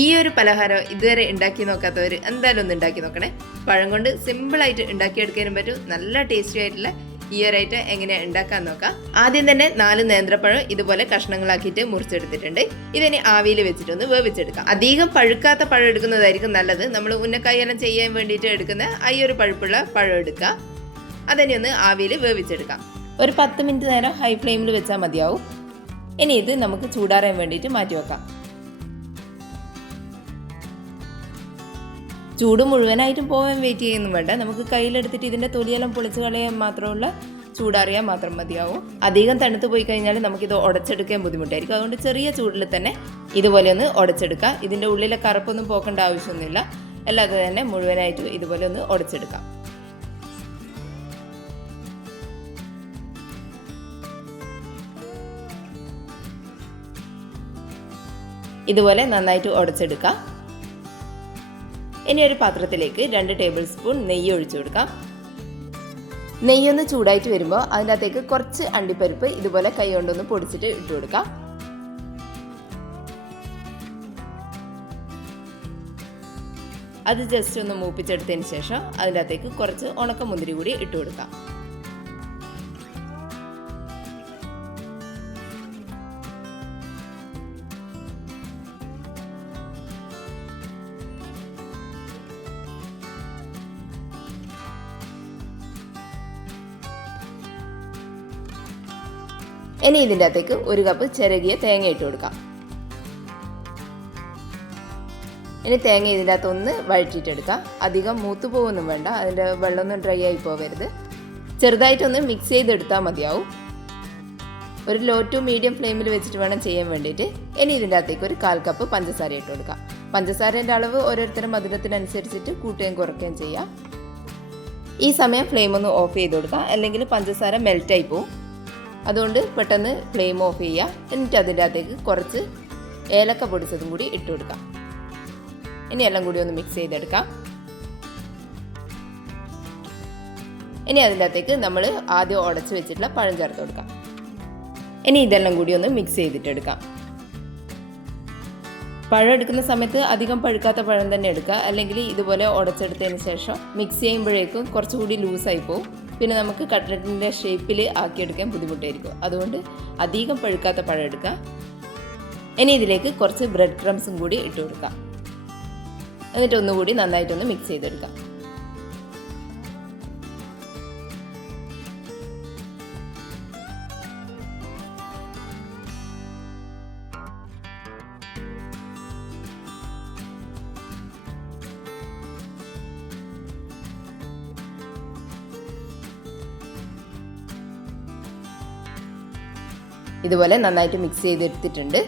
ഈ ഒരു പലഹാരം ഇതുവരെ ഉണ്ടാക്കി നോക്കാത്തവർ എന്തായാലും ഒന്ന് ഉണ്ടാക്കി നോക്കണേ. പഴം കൊണ്ട് സിമ്പിളായിട്ട് ഉണ്ടാക്കിയെടുക്കാനും പറ്റും. നല്ല ടേസ്റ്റി ആയിട്ടുള്ള ഈ ഒരു ഐറ്റം എങ്ങനെയാണ് ഉണ്ടാക്കാൻ നോക്കാം. ആദ്യം തന്നെ 4 നേന്ത്രപ്പഴം ഇതുപോലെ കഷ്ണങ്ങളാക്കിയിട്ട് മുറിച്ചെടുത്തിട്ടുണ്ട്. ഇതിനെ ആവിയിൽ വെച്ചിട്ടൊന്ന് വേവിച്ചെടുക്കാം. അധികം പഴുക്കാത്ത പഴം എടുക്കുന്നതായിരിക്കും നല്ലത്. നമ്മൾ ഉന്നക്കായെല്ലാം ചെയ്യാൻ വേണ്ടിയിട്ട് എടുക്കുന്ന ഈ ഒരു പഴുപ്പുള്ള പഴം എടുക്കുക. അതിനെ ഒന്ന് ആവിയിൽ വേവിച്ചെടുക്കാം. ഒരു 10 മിനിറ്റ് നേരം ഹൈ ഫ്ലെയിമിൽ വെച്ചാൽ മതിയാവും. ഇനി ഇത് നമുക്ക് ചൂടാറാൻ വേണ്ടിയിട്ട് മാറ്റി വെക്കാം. ചൂട് മുഴുവനായിട്ടും പോകാൻ വെയിറ്റ് ചെയ്യുന്നു വേണ്ട. നമുക്ക് കയ്യിലെടുത്തിട്ട് ഇതിൻ്റെ തൊലിയെല്ലാം പൊളിച്ച് കളയാൻ മാത്രമുള്ള ചൂടാറിയാൽ മാത്രം മതിയാവും. അധികം തണുത്ത് പോയി കഴിഞ്ഞാൽ നമുക്കിത് ഉടച്ചെടുക്കാൻ ബുദ്ധിമുട്ടായിരിക്കും. അതുകൊണ്ട് ചെറിയ ചൂടിൽ തന്നെ ഇതുപോലെ ഒന്ന് ഉടച്ചെടുക്കുക. ഇതിൻ്റെ ഉള്ളിലെ കറുപ്പൊന്നും പോക്കേണ്ട ആവശ്യമൊന്നുമില്ല. അല്ലാതെ തന്നെ മുഴുവനായിട്ട് ഇതുപോലെ ഒന്ന് ഉടച്ചെടുക്കാം. ഇതുപോലെ നന്നായിട്ട് ഉടച്ചെടുക്കാം. ഇനി ഒരു പാത്രത്തിലേക്ക് 2 ടേബിൾ സ്പൂൺ നെയ്യ് ഒഴിച്ചു കൊടുക്കാം. നെയ്യൊന്ന് ചൂടായിട്ട് വരുമ്പോൾ അതിൻ്റെ അകത്തേക്ക് കുറച്ച് അണ്ടിപ്പരിപ്പ് ഇതുപോലെ കൈ കൊണ്ടൊന്ന് പൊടിച്ചിട്ട് ഇട്ട് കൊടുക്കാം. അത് ജസ്റ്റ് ഒന്ന് മൂപ്പിച്ചെടുത്തതിന് ശേഷം അതിൻ്റെ അകത്തേക്ക് കുറച്ച് ഉണക്കമുന്തിരി കൂടി ഇട്ട് കൊടുക്കാം. ഇനി ഇതിൻ്റെ അകത്തേക്ക് 1 കപ്പ് ചിരകിയ തേങ്ങ ഇട്ട് കൊടുക്കാം. ഇനി തേങ്ങ ഇതിൻ്റെ അകത്തൊന്ന് വഴറ്റിയിട്ടെടുക്കാം. അധികം മൂത്ത് പോകുമൊന്നും വേണ്ട. അതിൻ്റെ വെള്ളമൊന്നും ഡ്രൈ ആയി പോകരുത്. ചെറുതായിട്ടൊന്ന് മിക്സ് ചെയ്തെടുത്താൽ മതിയാവും. ഒരു ലോ ടു മീഡിയം ഫ്ലെയിമിൽ വെച്ചിട്ട് വേണം ചെയ്യാൻ വേണ്ടിയിട്ട്. ഇനി ഇതിൻ്റെ അകത്തേക്ക് ഒരു 1/4 കപ്പ് പഞ്ചസാര ഇട്ട് കൊടുക്കാം. പഞ്ചസാരേൻ്റെ അളവ് ഓരോരുത്തരും മധുരത്തിനനുസരിച്ചിട്ട് കൂട്ടുകയും കുറയ്ക്കുകയും ചെയ്യാം. ഈ സമയം ഫ്ലെയിം ഒന്ന് ഓഫ് ചെയ്ത് കൊടുക്കാം. അല്ലെങ്കിൽ പഞ്ചസാര മെൽറ്റായി പോവും. അതുകൊണ്ട് പെട്ടെന്ന് ഫ്ലെയിം ഓഫ് ചെയ്യുക. എന്നിട്ട് അതിൻ്റെ അകത്തേക്ക് കുറച്ച് ഏലക്ക പൊടിച്ചതും കൂടി ഇട്ട് കൊടുക്കാം. ഇനി എല്ലാം കൂടി ഒന്ന് മിക്സ് ചെയ്തെടുക്കാം. ഇനി അതിൻ്റെ അകത്തേക്ക് നമ്മൾ ആദ്യം ഉടച്ച് വെച്ചിട്ടുള്ള പഴം ചേർത്ത് കൊടുക്കാം. ഇനി ഇതെല്ലാം കൂടി ഒന്ന് മിക്സ് ചെയ്തിട്ടെടുക്കാം. പഴം എടുക്കുന്ന സമയത്ത് അധികം പഴുക്കാത്ത പഴം തന്നെ എടുക്കുക. അല്ലെങ്കിൽ ഇതുപോലെ ഉടച്ചെടുത്തതിന് ശേഷം മിക്സ് ചെയ്യുമ്പോഴേക്കും കുറച്ചുകൂടി ലൂസായി പോകും. പിന്നെ നമുക്ക് കട്ട്ലറ്റിൻ്റെ ഷേപ്പിൽ ആക്കിയെടുക്കാൻ ബുദ്ധിമുട്ടായിരിക്കും. അതുകൊണ്ട് അധികം പഴുക്കാത്ത പഴം എടുക്കുക. ഇനി ഇതിലേക്ക് കുറച്ച് ബ്രെഡ് ക്രംസും കൂടി ഇട്ട് കൊടുക്കാം. എന്നിട്ട് ഒന്നുകൂടി നന്നായിട്ടൊന്ന് മിക്സ് ചെയ്തെടുക്കാം. ഇതുപോലെ നന്നായിട്ട് മിക്സ് ചെയ്തെടുത്തിട്ടുണ്ട്.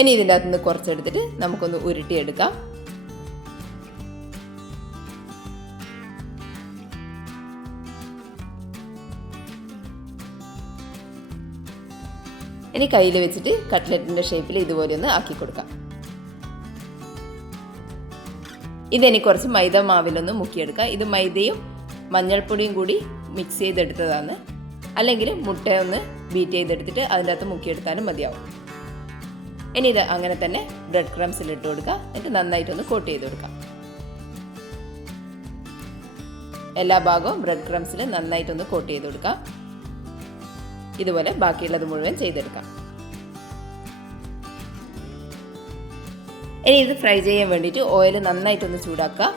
ഇനി ഇതിൻ്റെ അകത്ത് നിന്ന് കുറച്ചെടുത്തിട്ട് നമുക്കൊന്ന് ഉരുട്ടിയെടുക്കാം. ഇനി കയ്യിൽ വെച്ചിട്ട് കട്ട്ലറ്റിൻ്റെ ഷേപ്പിൽ ഇതുപോലെ ഒന്ന് ആക്കി കൊടുക്കാം. ഇതെനി കുറച്ച് മൈദ മാവിലൊന്ന് മുക്കിയെടുക്കാം. ഇത് മൈദയും മഞ്ഞൾപ്പൊടിയും കൂടി മിക്സ് ചെയ്തെടുത്തതാണ്. അല്ലെങ്കിൽ മുട്ടയൊന്ന് ബീറ്റ് ചെയ്തെടുത്തിട്ട് അതിൻ്റെ അകത്ത് മുക്കിയെടുത്താലും മതിയാവും. ഇനി ഇത് അങ്ങനെ തന്നെ ബ്രെഡ് ക്രംസിൽ ഇട്ട് കൊടുക്കുക. എന്നിട്ട് നന്നായിട്ടൊന്ന് കോട്ട് ചെയ്ത് കൊടുക്കാം. എല്ലാ ഭാഗവും ബ്രെഡ് ക്രംസിൽ നന്നായിട്ടൊന്ന് കോട്ട് ചെയ്ത് കൊടുക്കാം. ഇതുപോലെ ബാക്കിയുള്ളത് മുഴുവൻ ചെയ്തെടുക്കാം. ഇനി ഇത് ഫ്രൈ ചെയ്യാൻ വേണ്ടിയിട്ട് ഓയിൽ നന്നായിട്ടൊന്ന് ചൂടാക്കുക.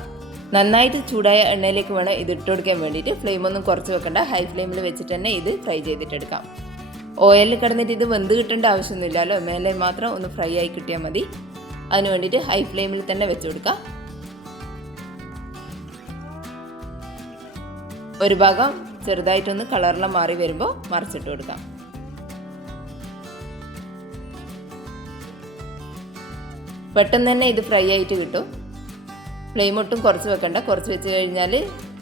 നന്നായിട്ട് ചൂടായ എണ്ണയിലേക്ക് വേണം ഇത് ഇട്ട് കൊടുക്കാൻ വേണ്ടിയിട്ട്. ഫ്ലെയിമൊന്നും കുറച്ച് വെക്കണ്ട. ഹൈ ഫ്ലെയിമിൽ വെച്ചിട്ട് തന്നെ ഇത് ഫ്രൈ ചെയ്തിട്ടെടുക്കാം. ഓയിലിൽ കിടന്നിട്ട് ഇത് വെന്ത് കിട്ടേണ്ട ആവശ്യമൊന്നുമില്ലല്ലോ. മേലെ മാത്രം ഒന്ന് ഫ്രൈ ആയി കിട്ടിയാൽ മതി. അതിന് വേണ്ടിയിട്ട് ഹൈ ഫ്ലെയിമിൽ തന്നെ വെച്ച് കൊടുക്കാം. ഒരു ഭാഗം ചെറുതായിട്ടൊന്ന് കളറെല്ലാം മാറി വരുമ്പോൾ മറിച്ചിട്ട് കൊടുക്കാം. പെട്ടെന്ന് തന്നെ ഇത് ഫ്രൈ ആയിട്ട് കിട്ടും. ഫ്ലെയിം ഒട്ടും കുറച്ച് വെക്കണ്ട. കുറച്ച് വെച്ച് കഴിഞ്ഞാൽ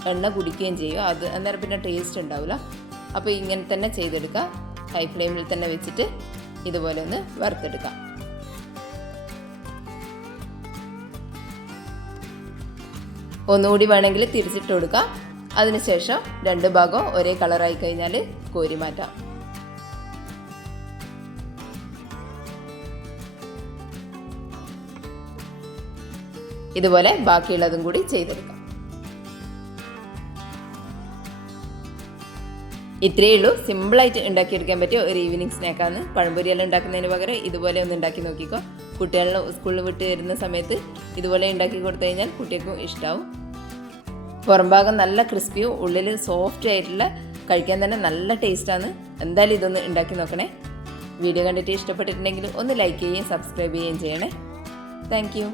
എണ്ണ കുടിക്കുകയും ചെയ്യും. അത് അന്നേരം പിന്നെ ടേസ്റ്റ് ഉണ്ടാവില്ല. അപ്പോൾ ഇങ്ങനെ തന്നെ ചെയ്തെടുക്കുക. ഹൈ ഫ്ലെയിമിൽ തന്നെ വെച്ചിട്ട് ഇതുപോലെ ഒന്ന് വറുത്തെടുക്കാം. ഒന്നുകൂടി വേണമെങ്കിൽ തിരിച്ചിട്ട് കൊടുക്കാം. അതിനുശേഷം 2 ഭാഗവും ഒരേ കളറായി കഴിഞ്ഞാൽ കോരി മാറ്റാം. ഇതുപോലെ ബാക്കിയുള്ളതും കൂടി ചെയ്തെടുക്കാം. ഇത്രയേ ഉള്ളൂ, സിമ്പിളായിട്ട് ഉണ്ടാക്കിയെടുക്കാൻ പറ്റിയ ഒരു ഈവനിങ് സ്നാക്കാണ്. പഴംപൊരിയെല്ലാം ഉണ്ടാക്കുന്നതിന് പകരം ഇതുപോലെ ഒന്ന് ഉണ്ടാക്കി നോക്കിക്കോ. കുട്ടികളെ സ്കൂളിൽ വിട്ട് വരുന്ന സമയത്ത് ഇതുപോലെ ഉണ്ടാക്കി കൊടുത്തു കഴിഞ്ഞാൽ കുട്ടികൾക്കും ഇഷ്ടമാവും. പുറംഭാഗം നല്ല ക്രിസ്പിയും ഉള്ളിൽ സോഫ്റ്റ് ആയിട്ടുള്ള, കഴിക്കാൻ തന്നെ നല്ല ടേസ്റ്റാണ്. എന്തായാലും ഇതൊന്ന് ഉണ്ടാക്കി നോക്കണേ. വീഡിയോ കണ്ടിട്ട് ഇഷ്ടപ്പെട്ടിട്ടുണ്ടെങ്കിൽ ഒന്ന് ലൈക്ക് ചെയ്യുകയും സബ്സ്ക്രൈബ് ചെയ്യുകയും ചെയ്യണേ. Thank you.